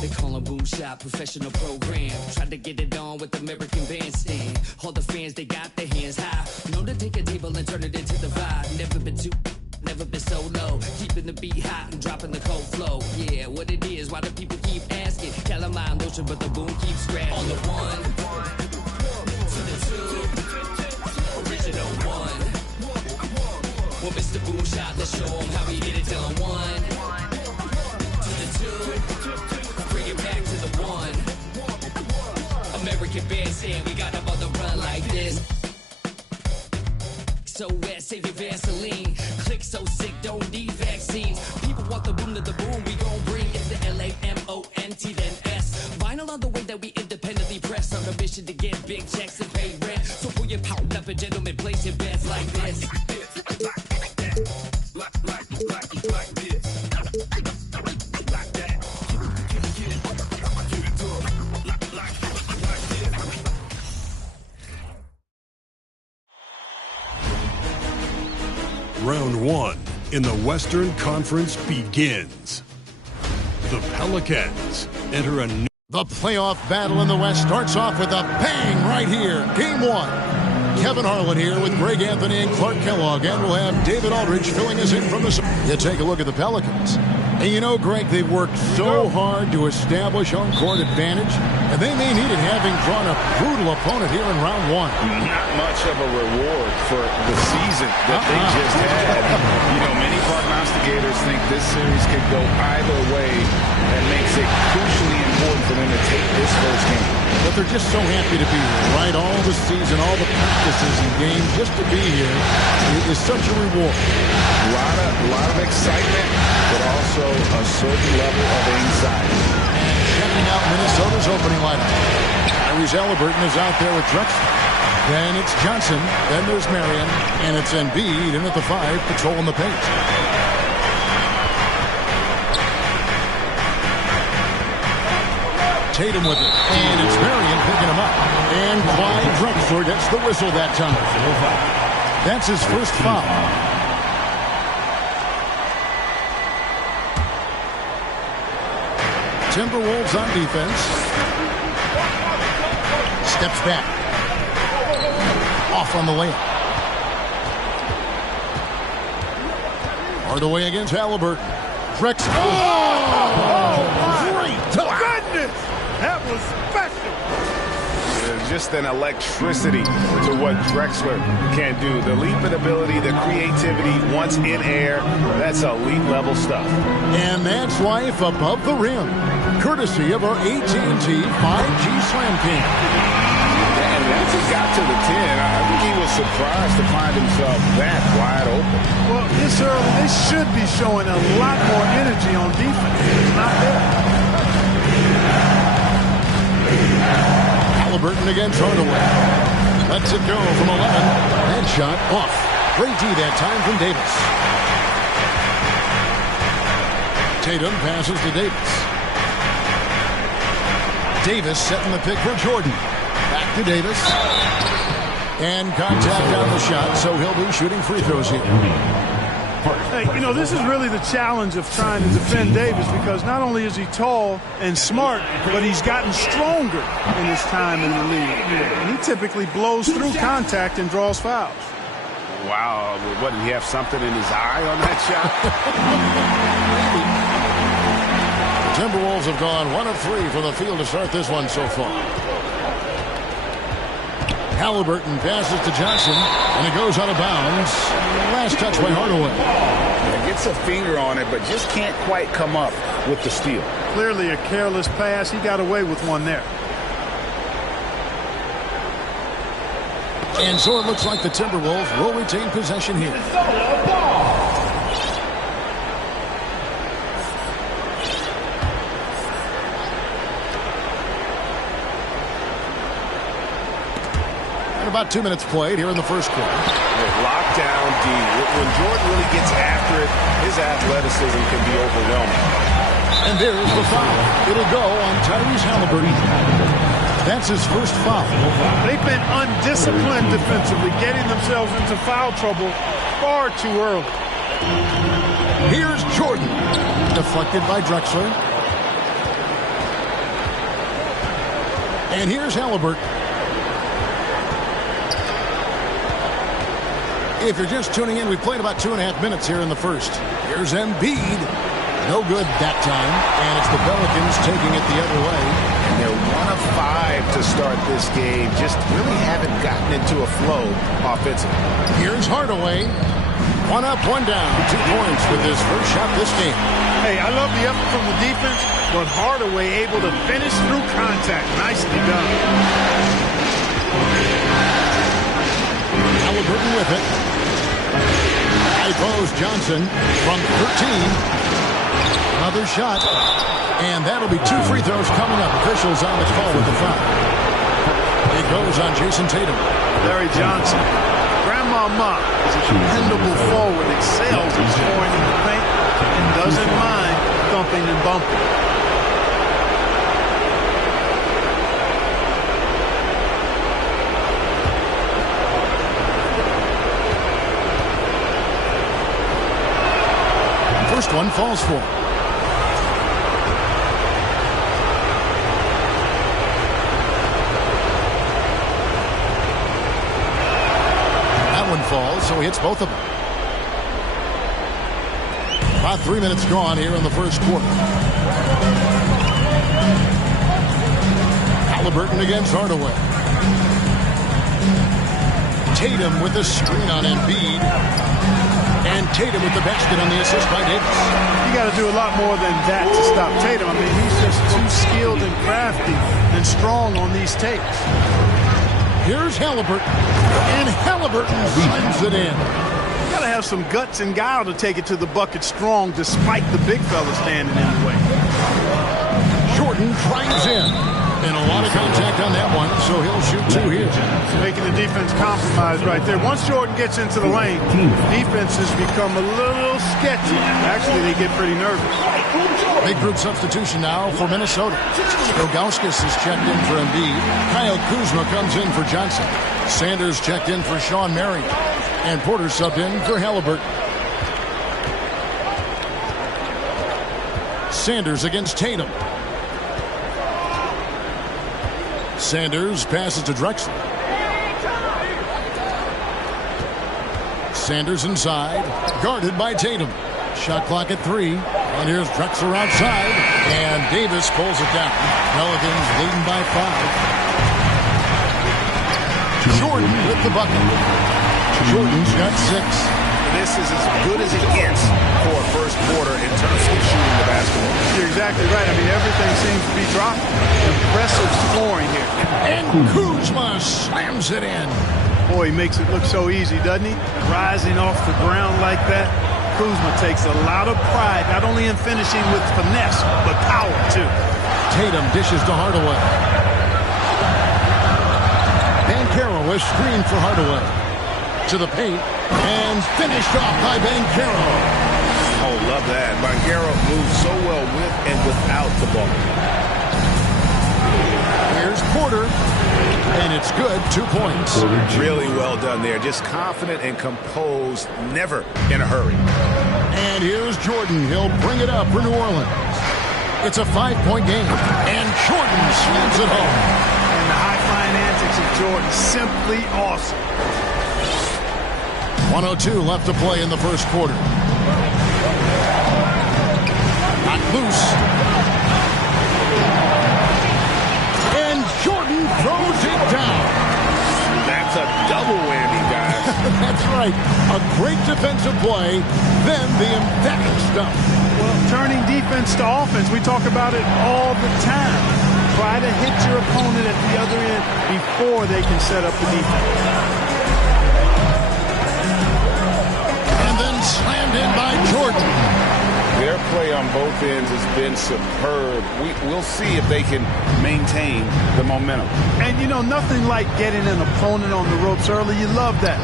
They call them boom shop, professional program. Tried to get it on with American Bandstand. All the fans, they got their hands high. Known to take a table and turn it into the vibe. Never been too, never been so low. Keeping the beat hot and dropping the cold flow. Yeah, what it is, why do people keep asking? Calamine lotion, but the boom keeps scratching. On the one, to the two, original one. Well, Mr. Boom Shot, let's show him how we did it. Tell him one, to the two, bring it back to the one. American Bandstand, we got them on the run like this. So wet, save your Vaseline. Click so sick, don't need vaccines. People want the boom to the boom, we gon' bring it to LAMONT then S. Vinyl on the way that we independently press. On a mission to get big checks and pay rent. So pull your pound up and gentlemen, place your bets like this. Round one in the Western Conference begins. The Pelicans enter a new... The playoff battle in the West starts off with a bang right here. Game one. Kevin Harlan here with Greg Anthony and Clark Kellogg, and we'll have David Aldridge filling us in from the... You take a look at the Pelicans. And you know, Greg, they've worked so hard to establish home court advantage, and they may need it having drawn a brutal opponent here in round one. Not much of a reward for the season that they just had. You know, many prognosticators think this series could go either way. That makes it crucially important for them to take this first game. But they're just so happy to be here, right? All the season, all the practices and games, just to be here is such a reward. A lot of excitement, but also a certain level of anxiety. And checking out Minnesota's opening lineup. Tyrese Halliburton is out there with Drexler. Then it's Johnson. Then there's Marion. And it's Embiid in at the 5, patrolling the paint. Tatum with it. And it's Marion picking him up. And Clyde Drexler gets the whistle that time. That's his first foul. Timberwolves on defense. Steps back. Off on the layup. Hardaway against Halliburton. Drexler. Great. Goodness. That was special. There's just an electricity to what Drexler can do. The leaping ability, the creativity, once in air, that's elite level stuff. And that's life above the rim, courtesy of our AT&T 5G Slam King. And once he got to the 10, I think he was surprised to find himself that wide open. Well, this early, they should be showing a lot more energy on defense. It's not there. Halliburton against Hardaway. Lets it go from 11. That shot off. Great D that time from Davis. Tatum passes to Davis. Davis setting the pick for Jordan. Back to Davis. And contact on the shot, so he'll be shooting free throws here. Hey, you know, this is really the challenge of trying to defend Davis, because not only is he tall and smart, but he's gotten stronger in his time in the league. And he typically blows through contact and draws fouls. Wow, what, did he have something in his eye on that The shot? Timberwolves have gone 1 of 3 from the field to start this one so far. Halliburton passes to Johnson, and it goes out of bounds. Last touch by Hardaway. Gets a finger on it, but just can't quite come up with the steal. Clearly a careless pass. He got away with one there. And so it looks like the Timberwolves will retain possession here. About 2 minutes played here in the first quarter. Lockdown D. When Jordan really gets after it, his athleticism can be overwhelming. And there's the foul. It'll go on Tyrese Halliburton. That's his first foul. They've been undisciplined defensively, getting themselves into foul trouble far too early. Here's Jordan. Deflected by Drexler. And here's Halliburton. If you're just tuning in, we played about 2.5 minutes here in the first. Here's Embiid. No good that time. And it's the Pelicans taking it the other way. And they're 1 of 5 to start this game. Just really haven't gotten into a flow offensively. Here's Hardaway. 1 up, 1 down. 2 points with his first shot this game. Hey, I love the effort from the defense, but Hardaway able to finish through contact. Nicely done. Halliburton with it. High post Johnson from 13. Another shot. And that'll be 2 free throws coming up. Officials on the call with the foul. It goes on Jason Tatum. Larry Johnson. Grandmama is a dependable forward, excels in scoring in the paint, and doesn't mind thumping and bumping. First one falls for. Falls, so he hits both of them. About 3 minutes gone here in the first quarter. Halliburton against Hardaway. Tatum with the screen on Embiid. And Tatum with the basket on the assist by Davis. You got to do a lot more than that to stop Tatum. I mean, he's just too skilled and crafty and strong on these takes. Here's Halliburton, and Halliburton slams it in. You got to have some guts and guile to take it to the bucket strong despite the big fella standing in the way. Jordan drives in, and a lot of contact on that one, so he'll shoot 2 here. Making the defense compromise right there. Once Jordan gets into the lane, defenses become a little sketchy. Actually, they get pretty nervous. Big group substitution now for Minnesota. Ilgauskas is checked in for Embiid. Kyle Kuzma comes in for Johnson. Sanders checked in for Sean Marion. And Porter subbed in for Halliburton. Sanders against Tatum. Sanders passes to Drexler. Sanders inside. Guarded by Tatum. Shot clock at 3. And here's Drexler outside. And Davis pulls it down. Pelicans leading by 5. Jordan with the bucket. Jordan's got 6. This is as good as it gets for a first quarter in terms of shooting the basketball. You're exactly right. I mean, everything seems to be dropping. Impressive scoring here. And Kuzma slams it in. Boy, he makes it look so easy, doesn't he? Rising off the ground like that. Kuzma takes a lot of pride, not only in finishing with finesse, but power, too. Tatum dishes to Hardaway. Banchero is screened for Hardaway. To the paint, and finished off by Banchero. Oh, love that. Banchero moves so well with and without the ball. Here's Porter, and it's good, 2 points. Really well done there. Just confident and composed, never in a hurry. And here's Jordan. He'll bring it up for New Orleans. It's a 5-point game, and Jordan slams it home. And the high-flying antics of Jordan, simply awesome. 1:02 left to play in the first quarter. Not loose. And Jordan throws it down. That's a double whammy, guys. That's right. A great defensive play, then the emphatic stuff. Well, turning defense to offense, we talk about it all the time. Try to hit your opponent at the other end before they can set up the defense. Slammed in by Jordan. Their play on both ends has been superb. We'll see if they can maintain the momentum. And, you know, nothing like getting an opponent on the ropes early. You love that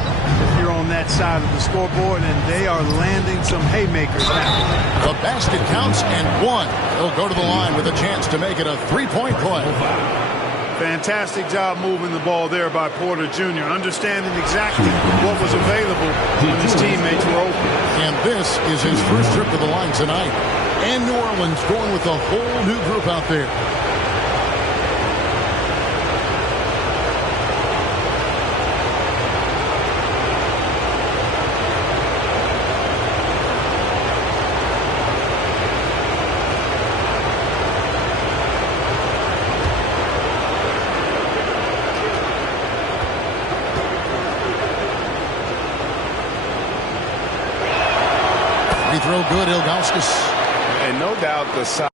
if you're on that side of the scoreboard, and they are landing some haymakers now. The basket counts and 1. He'll go to the line with a chance to make it a 3-point play. Fantastic job moving the ball there by Porter Jr., understanding exactly what was available when his teammates were open. And this is his first trip to the line tonight. And New Orleans going with a whole new group out there. good, Ilgauskas. And no doubt the side.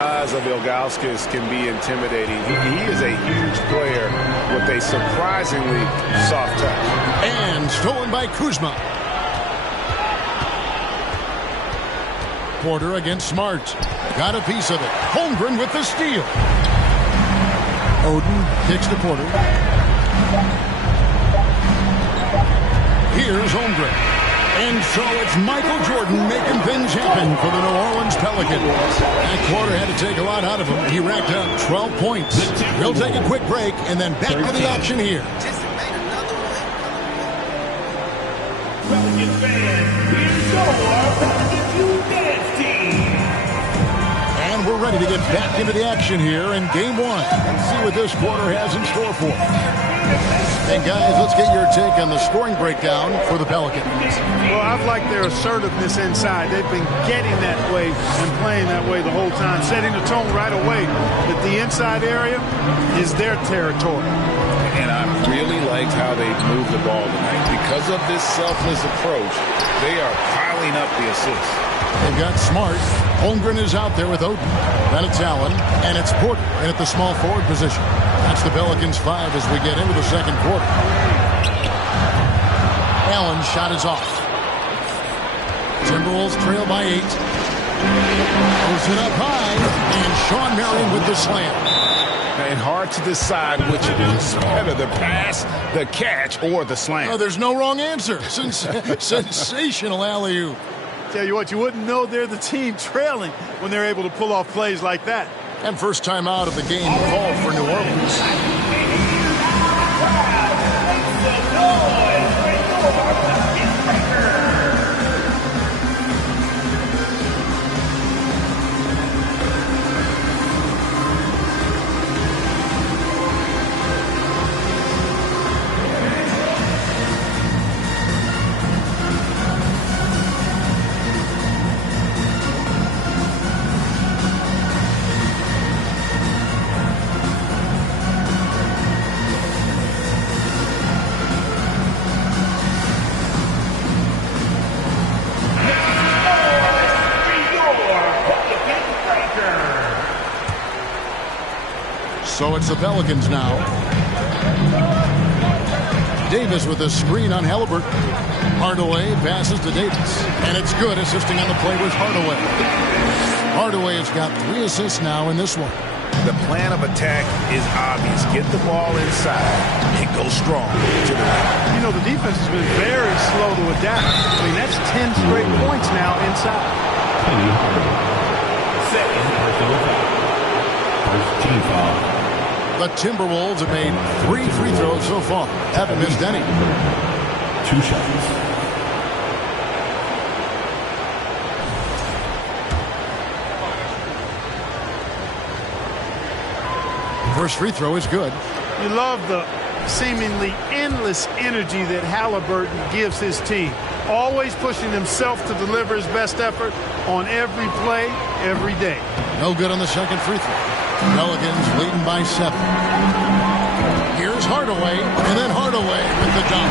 Size of Ilgauskas can be intimidating. He is a huge player with a surprisingly soft touch. And stolen by Kuzma. Porter against Smart. Got a piece of it. Holmgren with the steal. Oden kicks to Porter. Here's Holmgren. And so it's Michael Jordan making things happen for the New Orleans Pelicans. That quarter had to take a lot out of him. He racked up 12 points. We'll take a quick break and then back to the action here. Pelicans fans, here's your Pelicans dance team. And we're ready to get back into the action here in Game 1. Let's see what this quarter has in store for us. And guys, let's get your take on the scoring breakdown for the Pelicans. Well, I've liked their assertiveness inside. They've been getting that way and playing that way the whole time, setting the tone right away that the inside area is their territory. And I really liked how they moved the ball tonight. Because of this selfless approach, they are piling up the assists. They've got Smart. Holmgren is out there with Oden. Then it's Allen, and it's Porter in at the small forward position. That's the Pelicans 5 as we get into the second quarter. Allen's shot is off. Timberwolves trail by 8. Goes it up high, and Shawn Marion with the slam. And hard to decide which is better, the pass, the catch, or the slam. Oh, there's no wrong answer. Sensational alley-oop. Tell you what, you wouldn't know they're the team trailing when they're able to pull off plays like that. And first time out of the game called for New Orleans. So it's the Pelicans now. Davis with a screen on Halliburton. Hardaway passes to Davis. And it's good. Assisting on the play was Hardaway. Hardaway has got 3 assists now in this one. The plan of attack is obvious. Get the ball inside and go strong to the rim. You know, the defense has been very slow to adapt. I mean, that's 10 straight points now inside. Second personal foul. First team foul. The Timberwolves have made 3 free throws so far. Haven't missed any. 2 shots. First free throw is good. You love the seemingly endless energy that Halliburton gives his team. Always pushing himself to deliver his best effort on every play, every day. No good on the second free throw. Pelicans leading by 7. Here's Hardaway, and then Hardaway with the dunk.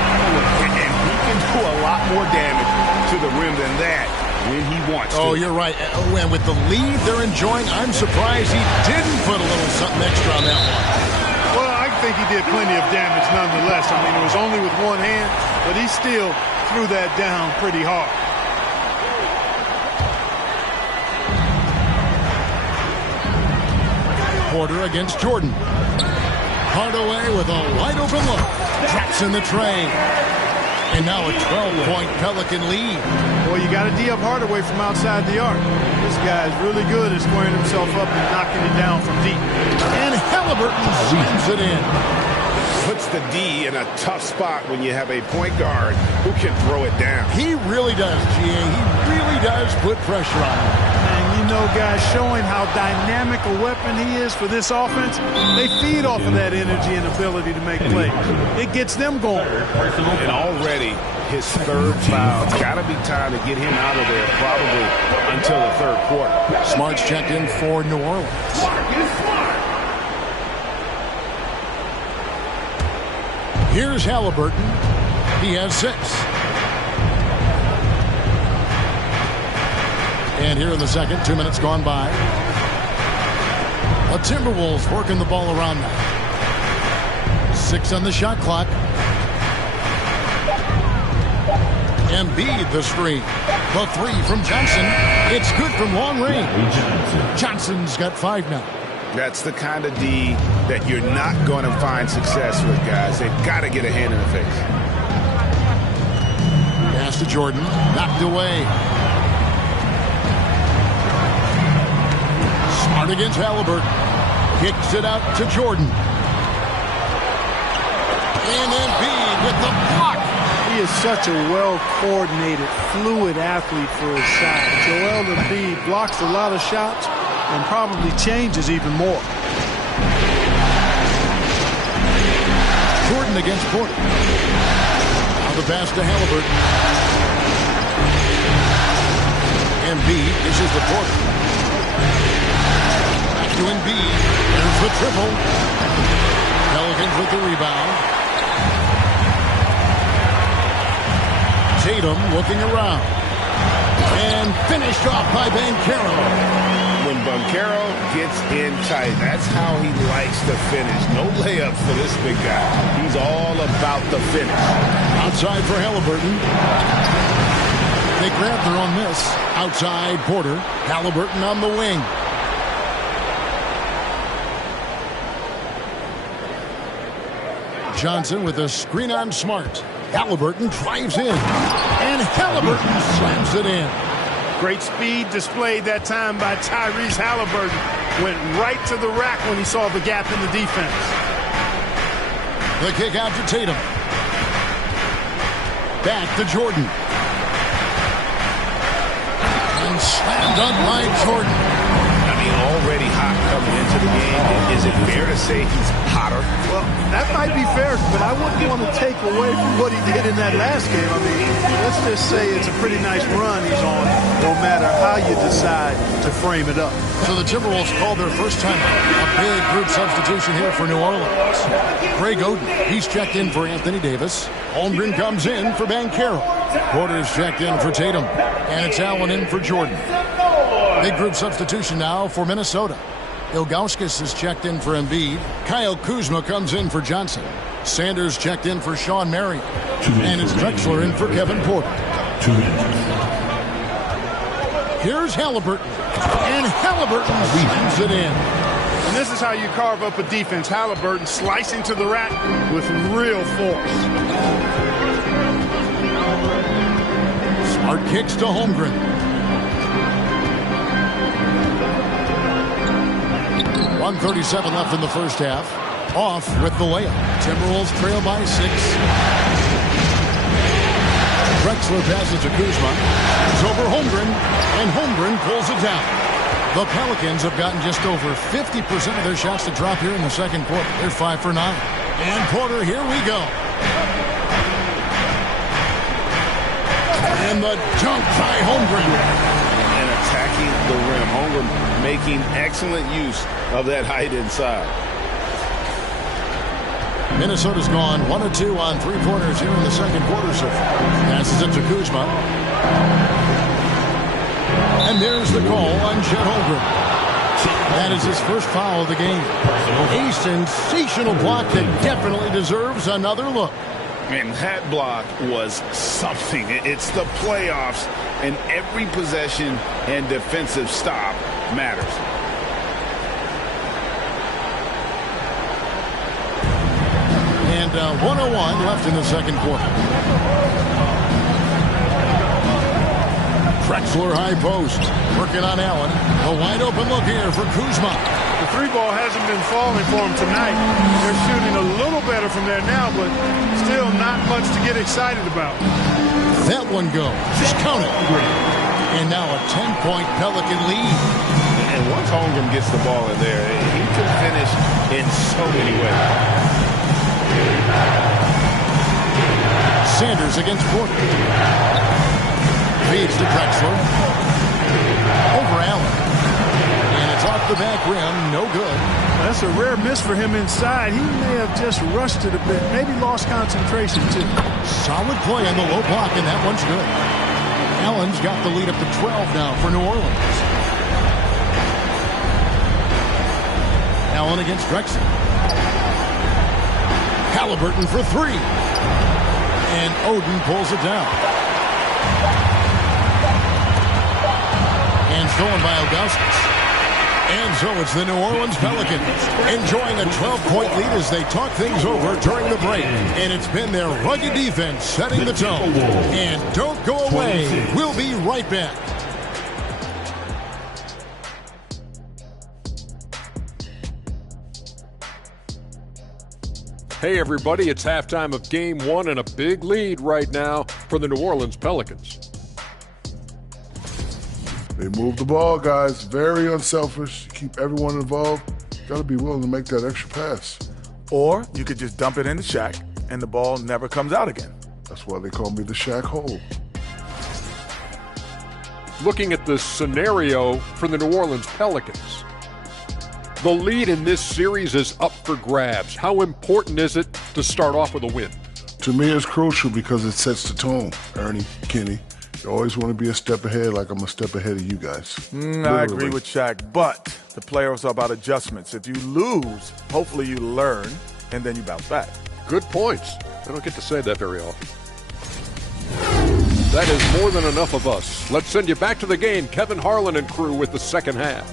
And he can do a lot more damage to the rim than that when he wants to. Oh, you're right. And with the lead they're enjoying, I'm surprised he didn't put a little something extra on that one. Well, I think he did plenty of damage nonetheless. I mean, it was only with one hand, but he still threw that down pretty hard. Porter against Jordan. Hardaway with a wide open look. Drops in the tray. And now a 12-point Pelican lead. Boy, you got to D up Hardaway from outside the arc. This guy is really good at squaring himself up and knocking it down from deep. And Halliburton slams it in. Puts the D in a tough spot when you have a point guard who can throw it down. He really does, G.A. He really does put pressure on him. And you know, guys, showing how dynamic a weapon he is for this offense, they feed off of that energy and ability to make plays. It gets them going. And already his third foul. It's got to be time to get him out of there probably until the third quarter. Smart's checked in for New Orleans. Here's Halliburton. He has 6. And here in the second, 2 minutes gone by. The Timberwolves working the ball around now. 6 on the shot clock. Embiid the screen. The 3 from Johnson. It's good from long range. Johnson's got 5 now. That's the kind of D that you're not going to find success with, guys. They've got to get a hand in the face. Pass to Jordan. Knocked away. Smart against Halliburton. Kicks it out to Jordan. And Embiid with the block. He is such a well-coordinated, fluid athlete for his size. Joel Embiid blocks a lot of shots and probably changes even more. Jordan against Porter. Now the pass to Halliburton. Embiid dishes to Porter. Back to Embiid. There's the triple. Pelicans with the rebound. Tatum looking around. And finished off by Banchero. When Banchero gets in tight, that's how he likes to finish. No layups for this big guy. He's all about the finish. Outside for Halliburton. They grab their own miss. Outside Porter. Halliburton on the wing. Johnson with a screen on Smart. Halliburton drives in. And Halliburton slams it in. Great speed displayed that time by Tyrese Halliburton. Went right to the rack when he saw the gap in the defense. The kick out to Tatum. Back to Jordan. And slammed on by Jordan. I mean, already hot coming into the game. Is it fair to say he's hotter? Well, that might be fair, but I wouldn't want to take away from what he did in that last game. I mean, let's just say it's a pretty nice run he's on, no matter how you decide to frame it up. So the Timberwolves called their first time. A big group substitution here for New Orleans. Greg Oden, he's checked in for Anthony Davis. Holmgren comes in for Banchero. Porter's checked in for Tatum. And it's Allen in for Jordan. Big group substitution now for Minnesota. Ilgauskas is checked in for Embiid. Kyle Kuzma comes in for Johnson. Sanders checked in for Sean Marion. And it's Drexler in for Kevin Porter. Here's Halliburton. And Halliburton slams it in. And this is how you carve up a defense. Halliburton slicing to the rack with real force. Smart kicks to Holmgren. 1:37 left in the first half. Off with the layup. Timberwolves trail by 6. Drexler passes to Kuzma. It's over Holmgren, and Holmgren pulls it down. The Pelicans have gotten just over 50% of their shots to drop here in the second quarter. They're 5 for 9. And Porter, here we go. And the dunk by Holmgren. And attacking the rim. Holmgren making excellent use of that height inside. Minnesota's gone 1 of 2 on 3-pointers here in the second quarter so far. Passes it to Kuzma. And there's the call on Chet Holmgren. That is his first foul of the game. A sensational block that definitely deserves another look. And that block was something. It's the playoffs, and every possession and defensive stop matters. And 1:01 left in the second quarter. Drexler high post, working on Allen. A wide open look here for Kuzma. The three ball hasn't been falling for him tonight. They're shooting a little better from there now, but still not much to get excited about. That one goes. Just count it. And now a 10-point Pelican lead. And once Holmgren gets the ball in there, he can finish in so many ways. Sanders against Porter. Feeds to Drexler. Over Allen. And it's off the back rim. No good. That's a rare miss for him inside. He may have just rushed it a bit. Maybe lost concentration, too. Solid play on the low block, and that one's good. Allen's got the lead up to 12 now for New Orleans. Allen against Drexler. Halliburton for three. And Oden pulls it down. And stolen by Ilgauskas. And so it's the New Orleans Pelicans enjoying a 12-point lead as they talk things over during the break. And it's been their rugged defense setting the tone. And don't go away. We'll be right back. Hey everybody, it's halftime of game one and a big lead right now for the New Orleans Pelicans. They move the ball, guys. Very unselfish. Keep everyone involved. Got to be willing to make that extra pass. Or you could just dump it in the Shaq and the ball never comes out again. That's why they call me the Shaq Hole. Looking at the scenario for the New Orleans Pelicans, the lead in this series is up for grabs. How important is it to start off with a win? To me, it's crucial because it sets the tone. Ernie, Kenny, you always want to be a step ahead, like I'm a step ahead of you guys. I agree with Shaq, but the playoffs are about adjustments. If you lose, hopefully you learn, and then you bounce back. Good points. I don't get to say that very often. That is more than enough of us. Let's send you back to the game. Kevin Harlan and crew with the second half.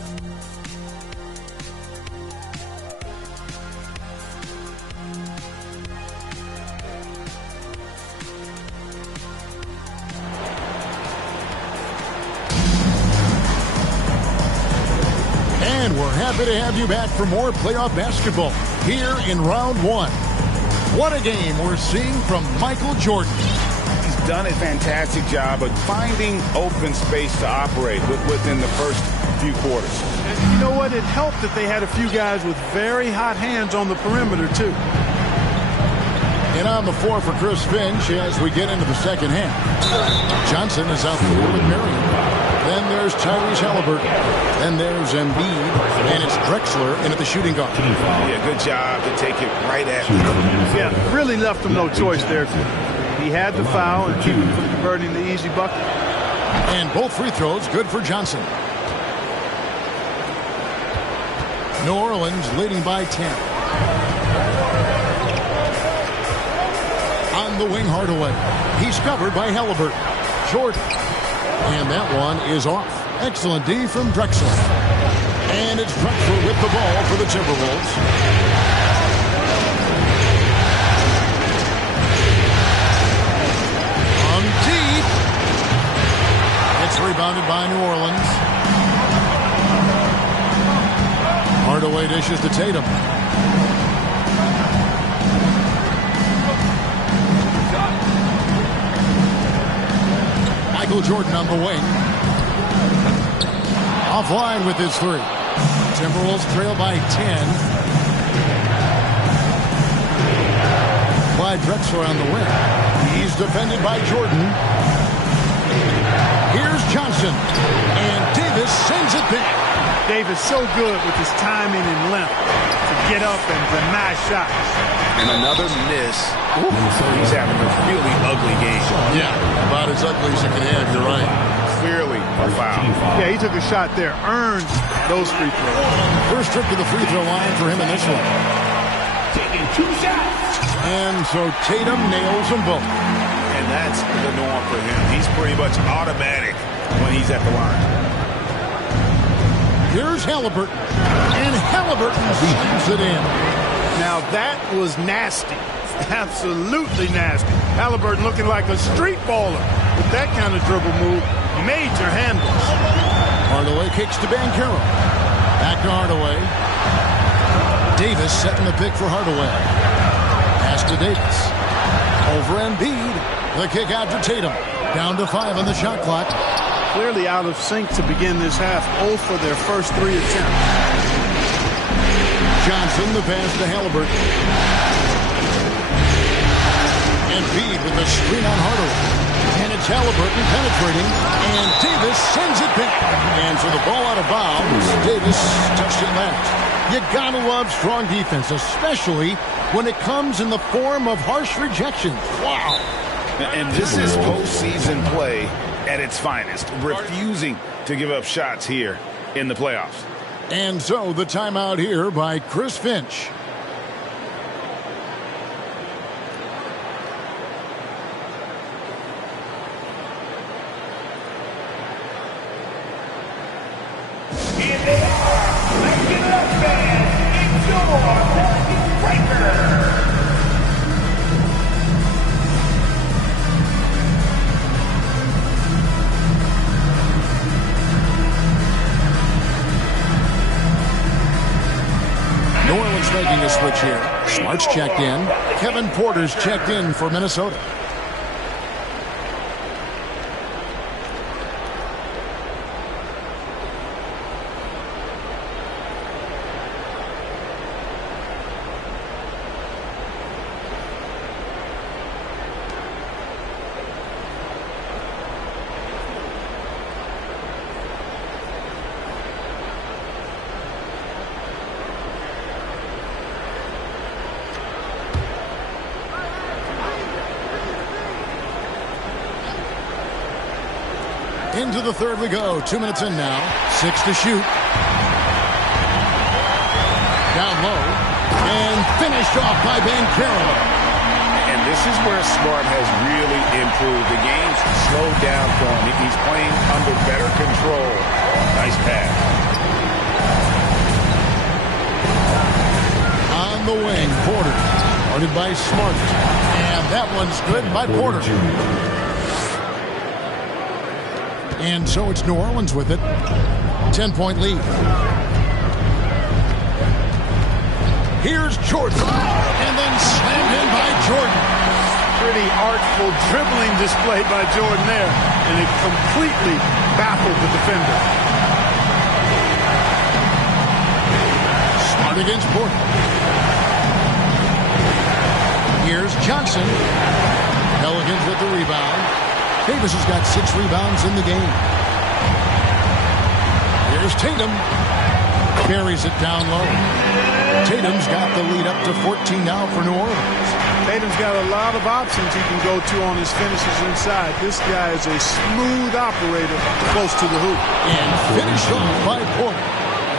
And we're happy to have you back for more playoff basketball here in round one. What a game we're seeing from Michael Jordan. He's done a fantastic job of finding open space to operate within the first few quarters. And you know what? It helped that they had a few guys with very hot hands on the perimeter, too. And on the floor for Chris Finch as we get into the second half. Johnson is out there with Marion. Then there's Tyrese Halliburton. Then there's Embiid. And it's Drexler into the shooting guard. Yeah, good job to take it right at him. Yeah, really left him no choice there. He had the foul and keep him from converting the easy bucket. And both free throws good for Johnson. New Orleans leading by 10. On the wing, Hardaway. He's covered by Halliburton. Jordan. And that one is off. Excellent D from Drexler. And it's Drexler with the ball for the Timberwolves. From deep. It's rebounded by New Orleans. Hardaway dishes to Tatum. Michael Jordan on the wing. Offline with his three. Timberwolves trail by 10. Clyde Drexler on the wing. He's defended by Jordan. Here's Johnson. And Davis sends it back. Davis so good with his timing and length to get up and deny shots. And another miss. He's having a really ugly game. Yeah, about as ugly as you can have, you're right. Clearly a foul. Yeah, he took a shot there, earned those free throws. First trip to the free throw line for him in this one. Taking 2 shots. And so Tatum nails them both. And that's the norm for him. He's pretty much automatic when he's at the line. Here's Halliburton. And Halliburton slams it in. Now that was nasty. Absolutely nasty. Halliburton looking like a street baller with that kind of dribble move. Major handles. Hardaway kicks to Banchero. Back to Hardaway. Davis setting the pick for Hardaway. Pass to Davis. Over Embiid. The kick out to Tatum. Down to 5 on the shot clock. Clearly out of sync to begin this half. 0 for their first 3 attempts. Johnson, the pass to Halliburton. Embiid with the screen on Hardaway. And it's Halliburton penetrating. And Davis sends it back. And so the ball out of bounds. Davis touched it last. You gotta love strong defense, especially when it comes in the form of harsh rejections. Wow. And this is postseason play at its finest, refusing to give up shots here in the playoffs. And so the timeout here by Chris Finch. Here they are. Let's give it up, fans. It's your Pelicans breaker. New Orleans making a switch here. Smart's checked in. Kevin Porter's checked in for Minnesota. Into the third we go. 2 minutes in now. 6 to shoot. Down low. And finished off by Banchero. And this is where Smart has really improved. The game's slowed down for him. He's playing under better control. Nice pass. On the wing, Porter. Guarded by Smart. And that one's good by Porter. And so it's New Orleans with it. 10-point lead. Here's Jordan. And then slammed in by Jordan. Pretty artful dribbling display by Jordan there. And it completely baffled the defender. Smart against Porter. Here's Johnson. Pelicans with the rebound. Davis has got 6 rebounds in the game. Here's Tatum. Carries it down low. Tatum's got the lead up to 14 now for New Orleans. Tatum's got a lot of options he can go to on his finishes inside. This guy is a smooth operator close to the hoop. And finished off by Porter.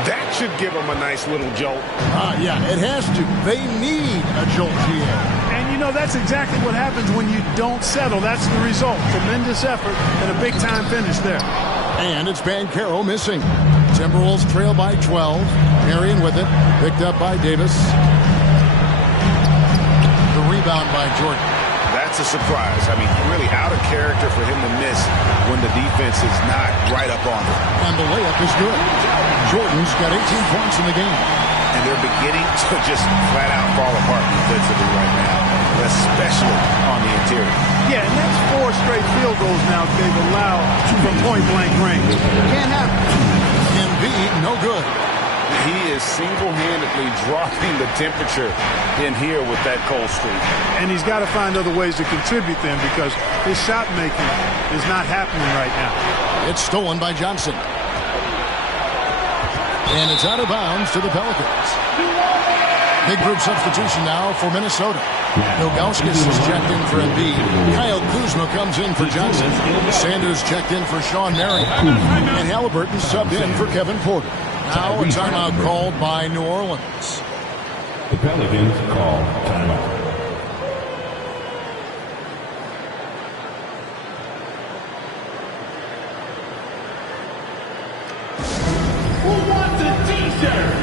That should give him a nice little jolt. Yeah, it has to. They need a jolt here. And you know, that's exactly what happens when you don't settle. That's the result. Tremendous effort and a big-time finish there. And it's Banchero missing. Timberwolves trail by 12. Marion with it. Picked up by Davis. The rebound by Jordan. That's a surprise. I mean, really out of character for him to miss when the defense is not right up on him. And the layup is good. Jordan's got 18 points in the game. And they're beginning to just flat out fall apart defensively right now, especially on the interior. Yeah, and that's 4 straight field goals now they've allowed from point-blank range. Can't happen. Embiid, no good. He is single-handedly dropping the temperature in here with that cold streak. And he's got to find other ways to contribute then because his shot making is not happening right now. It's stolen by Johnson. And it's out of bounds to the Pelicans. Big group substitution now for Minnesota. Ilgauskas is checked in for Embiid. Kyle Kuzma comes in for Johnson. Sanders checked in for Sean Marion. And Halliburton subbed in for Kevin Porter. Now a timeout called by New Orleans. The Pelicans call timeout. Who wants a t-shirt?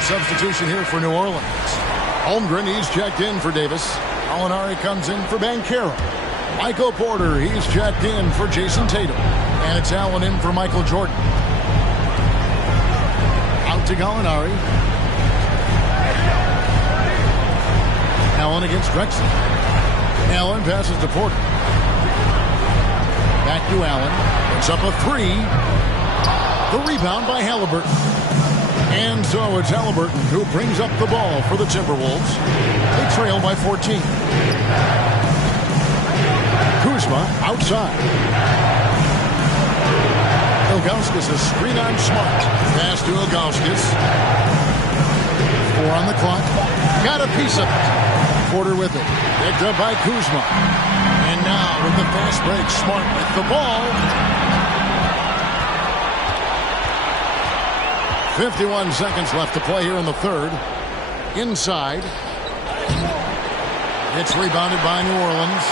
Substitution here for New Orleans. Holmgren, he's checked in for Davis. Gallinari comes in for Banchero. Michael Porter, he's checked in for Jason Tatum. And it's Allen in for Michael Jordan. Out to Gallinari. Allen against Drexler. Allen passes to Porter. Back to Allen. It's up a three. The rebound by Halliburton. And so it's Halliburton who brings up the ball for the Timberwolves. They trail by 14. Kuzma outside. Ilgauskas a screen on Smart. Pass to Ilgauskas. 4 on the clock. Got a piece of it. Porter with it. Picked up by Kuzma. And now with the fast break, Smart with the ball. 51 seconds left to play here in the third. Inside. It's rebounded by New Orleans.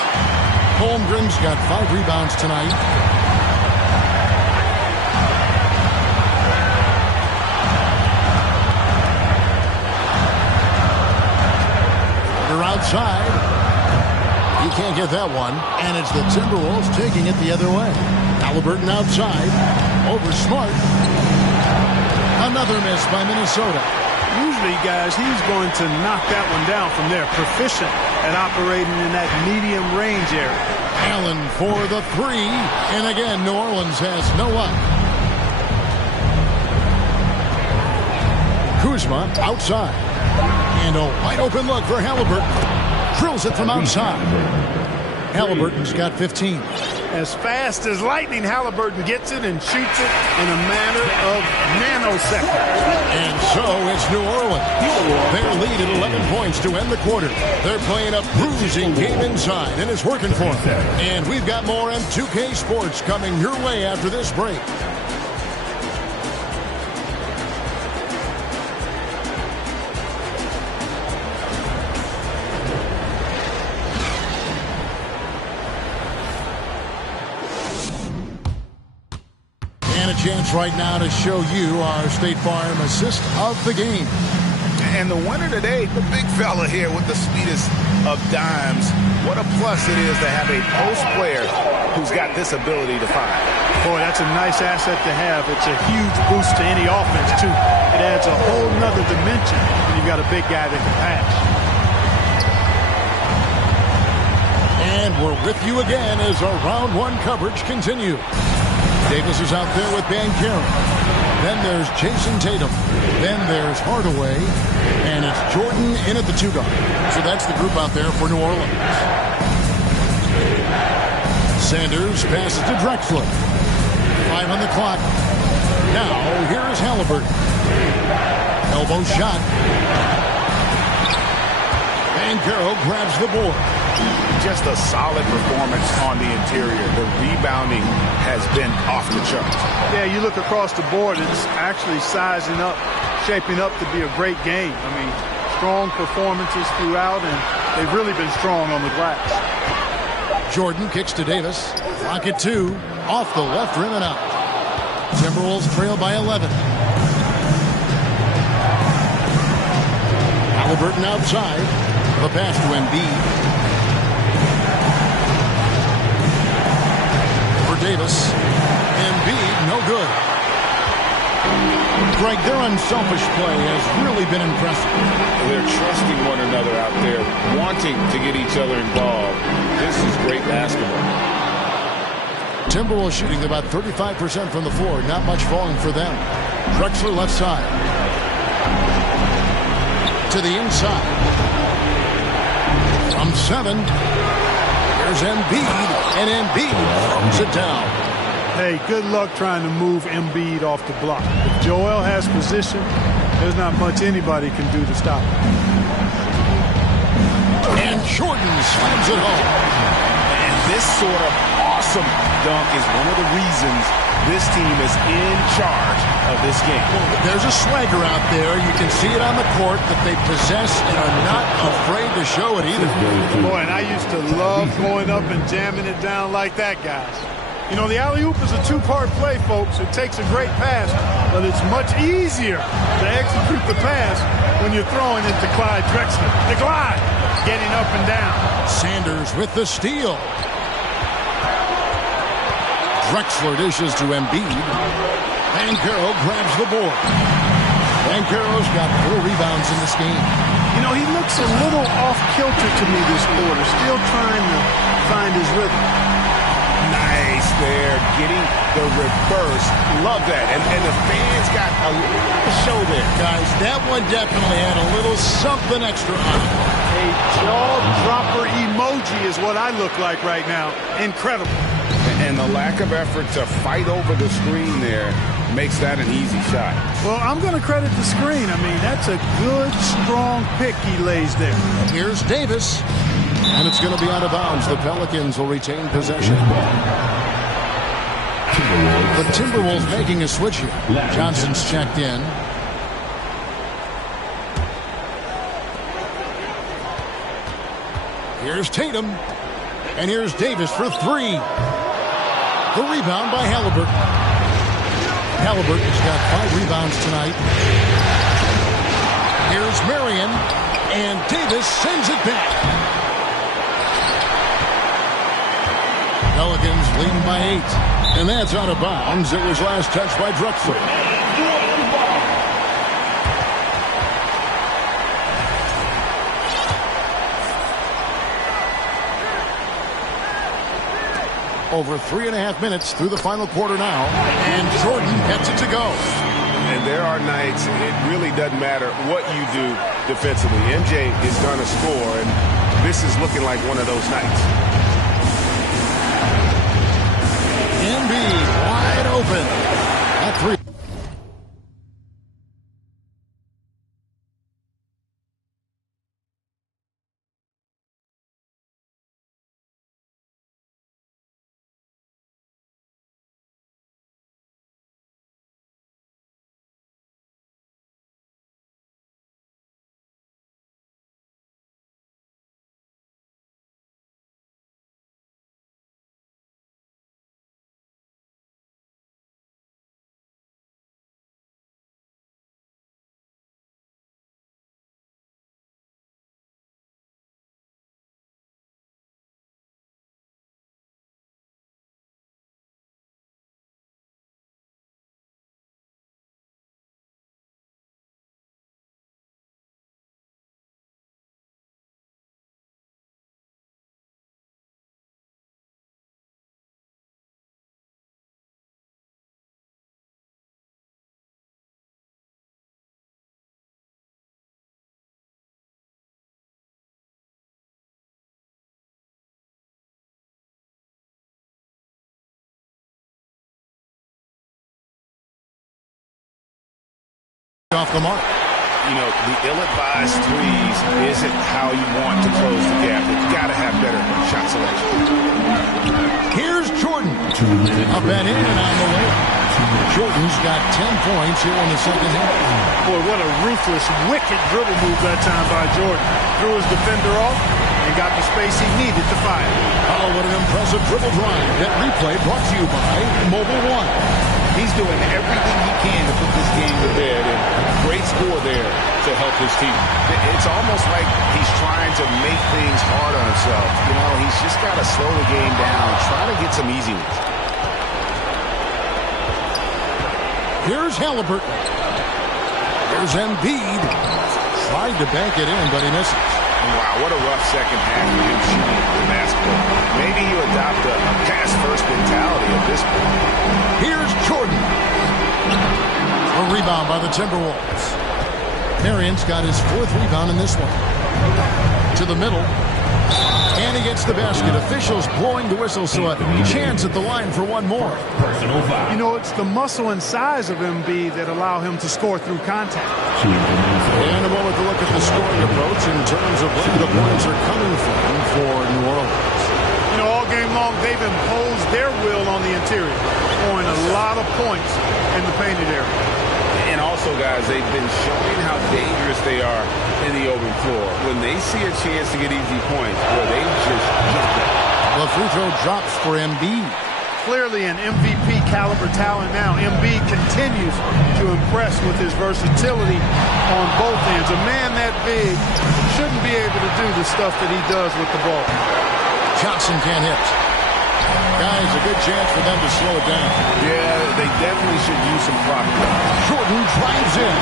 Holmgren's got 5 rebounds tonight. They're outside. He can't get that one. And it's the Timberwolves taking it the other way. Halliburton outside. Over Smart. Another miss by Minnesota. Usually, guys, he's going to knock that one down from there. Proficient at operating in that medium range area. Allen for the three. And again, New Orleans has no luck. Kuzma outside. And a wide open look for Halliburton. Drills it from outside. Halliburton's got 15. As fast as lightning, Halliburton gets it and shoots it in a matter of nanoseconds. And so it's New Orleans. Their lead at 11 points to end the quarter. They're playing a bruising game inside, and it's working for them. And we've got more M2K Sports coming your way after this break. Chance right now to show you our State Farm assist of the game. And the winner today, the big fella here with the sweetest of dimes. What a plus it is to have a post player who's got this ability to find. Boy, that's a nice asset to have. It's a huge boost to any offense, too. It adds a whole nother dimension when you've got a big guy that can pass. And we're with you again as our round one coverage continues. Davis is out there with Banchero. Then there's Jason Tatum. Then there's Hardaway. And it's Jordan in at the 2 guard. So that's the group out there for New Orleans. Sanders passes to Drexler. 5 on the clock. Now here is Halliburton. Elbow shot. Banchero grabs the board. Just a solid performance on the interior. The rebounding has been off the charts. Yeah, you look across the board, it's actually sizing up, shaping up to be a great game. I mean, strong performances throughout, and they've really been strong on the glass. Jordan kicks to Davis. Rocket 2, off the left rim and out. Timberwolves trail by 11. Halliburton outside. The pass to Embiid. Davis. Embiid, no good. Greg, their unselfish play has really been impressive. They're trusting one another out there, wanting to get each other involved. This is great basketball. Timberwolves shooting about 35% from the floor. Not much falling for them. Drexler left side. To the inside. From 7. Here's Embiid, and Embiid throws it down. Hey, good luck trying to move Embiid off the block. If Joel has position, there's not much anybody can do to stop him. And Jordan slams it home. And this sort of awesome dunk is one of the reasons this team is in charge of this game. There's a swagger out there. You can see it on the court that they possess and are not afraid to show it either. Boy, and I used to love going up and jamming it down like that, guys. You know, the alley-oop is a two-part play, folks. It takes a great pass, but it's much easier to execute the pass when you're throwing it to Clyde Drexler. The glide, getting up and down. Sanders with the steal. Drexler dishes to Embiid. Banchero grabs the board. Banchero's got 4 rebounds in this game. You know, he looks a little off-kilter to me this quarter, still trying to find his rhythm. Nice there, getting the reverse. Love that. And the fans got a little show there. Guys, that one definitely had a little something extra on it. A jaw-dropper emoji is what I look like right now. Incredible. And the lack of effort to fight over the screen there makes that an easy shot. Well, I'm going to credit the screen. I mean, that's a good, strong pick he lays there. Here's Davis. And it's going to be out of bounds. The Pelicans will retain possession. The Timberwolves making a switch here. Johnson's checked in. Here's Tatum. And here's Davis for 3. The rebound by Halliburton. Halliburton's got 5 rebounds tonight. Here's Marion. And Davis sends it back. Pelicans leading by 8. And that's out of bounds. It was last touched by Drexler. Over 3.5 minutes through the final quarter now. And Jordan gets it to go. And there are nights it really doesn't matter what you do defensively. MJ is going to score, and this is looking like one of those nights. Embiid wide open. At 3. Off the mark. You know, the ill-advised threes isn't how you want to close the gap. You've got to have better shot selection. Here's Jordan. Up and in on the way. Jordan's got 10 points here in the second half. Boy, what a ruthless, wicked dribble move that time by Jordan. Threw his defender off and got the space he needed to fire. Oh, what an impressive dribble drive. That replay brought to you by Mobile One. He's doing everything he can to put this game to bed, and great score there to help his team. It's almost like he's trying to make things hard on himself. You know, he's just got to slow the game down, try to get some easy ones. Here's Halliburton. Here's Embiid. Tried to bank it in, but he misses. Wow, what a rough second half for him shooting the basketball. Maybe you adopt a pass-first mentality at this point. Here's Jordan. A rebound by the Timberwolves. Marion's got his 4th rebound in this one. To the middle. And he gets the basket. Officials blowing the whistle, so a chance at the line for one more. Personal foul. You know, it's the muscle and size of Embiid that allow him to score through contact. And a moment to look at the scoring approach in terms of where the points are coming from for New Orleans. You know, all game long, they've imposed their will on the interior, scoring a lot of points in the painted area. And also, guys, they've been showing how dangerous they are in the open floor. When they see a chance to get easy points, well, they just jump it. The free throw drops for Embiid. Clearly an MVP caliber talent now. Embiid continues to impress with his versatility on both ends. A man that big shouldn't be able to do the stuff that he does with the ball. Johnson can't hit. Guys, a good chance for them to slow it down. Yeah, they definitely should use some proper. Jordan drives in.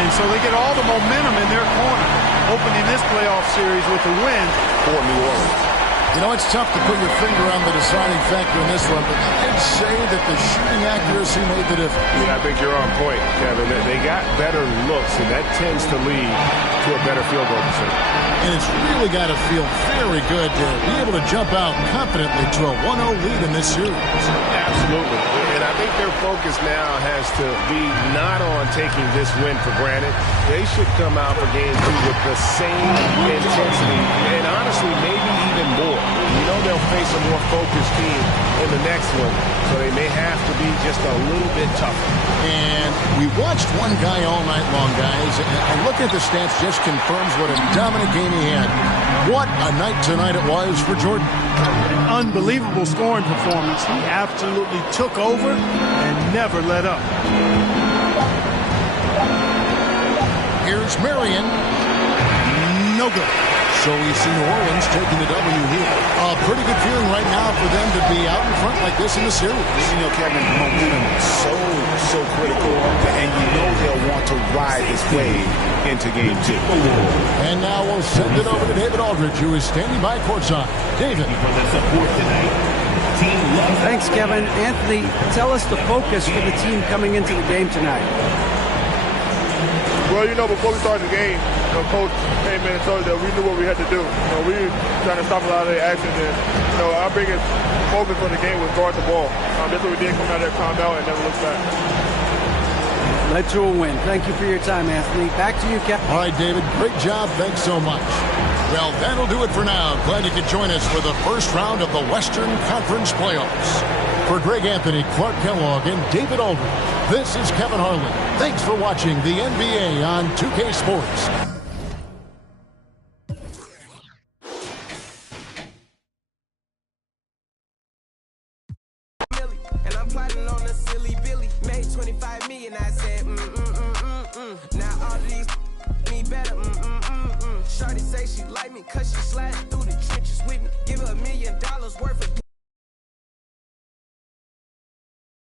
And so they get all the momentum in their corner, opening this playoff series with a win for New Orleans. You know, it's tough to put your finger on the deciding factor in this one, but I'd say that the shooting accuracy made the difference. Yeah, I think you're on point, Kevin. They got better looks, and that tends to lead to a better field goal percentage. And it's really got to feel very good to be able to jump out confidently to a 1-0 lead in this series. Absolutely. And I think their focus now has to be not on taking this win for granted. They should come out for game 2 with the same intensity, and honestly, maybe even more. You know they'll face a more focused team in the next one, so they may have to be just a little bit tougher. And we watched one guy all night long, guys, and looking at the stats just confirms what a dominant game he had. What a night tonight it was for Jordan. Unbelievable scoring performance. He absolutely took over and never let up. Here's Marion. No good. So we see New Orleans taking the W here. A pretty good feeling right now for them to be out in front like this in the series. You know, Kevin, momentum is so critical, and you know they'll want to ride this wave into game 2. And now we'll send it over to David Aldridge, who is standing by courtside. David. Thanks, Kevin. Anthony, tell us the focus for the team coming into the game tonight. Well, you know, before we started the game, Coach came in and told us that we knew what we had to do. We were trying to stop a lot of their actions, and our biggest focus for the game was guard the ball. That's what we did, come out there, calmed out, and never looked back. Led to a win. Thank you for your time, Anthony. Back to you, Kevin. All right, David, great job. Thanks so much. Well, that'll do it for now. Glad you could join us for the first round of the Western Conference Playoffs. For Greg Anthony, Clark Kellogg, and David Aldridge, this is Kevin Harlan. Thanks for watching the NBA on 2K Sports. And I'm plotting on a silly Billy. Made 25 million, I said, Now all of these me better, Shorty say she like me, cause she sliding through the trenches with me. Give her $1 million worth of